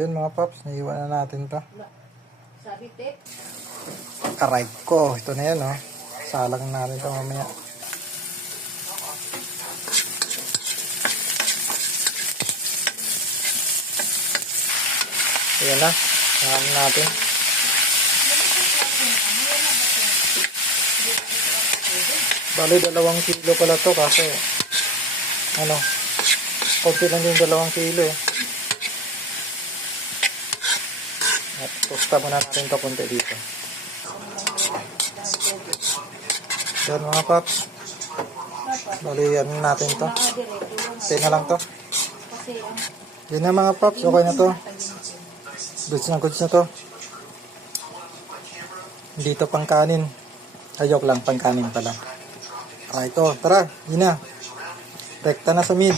Yun mga paps, naiwan na natin to. Sabi, tip. Aray ko, ito na yan, oh. Salang natin ito mamaya. Ayan na, salang natin. Bali, 2 kilo pala to kasi ano, konti lang yung 2 kilo eh. At tusta muna natin ito konti dito. Yan mga paps. Bali, ano natin to. Stay na lang to. Yan na mga paps, okay na to. Goods na to. Dito pang kanin. Ayok lang, pang kanin pala. Alright, tara, yun na. Rekta na sa mid.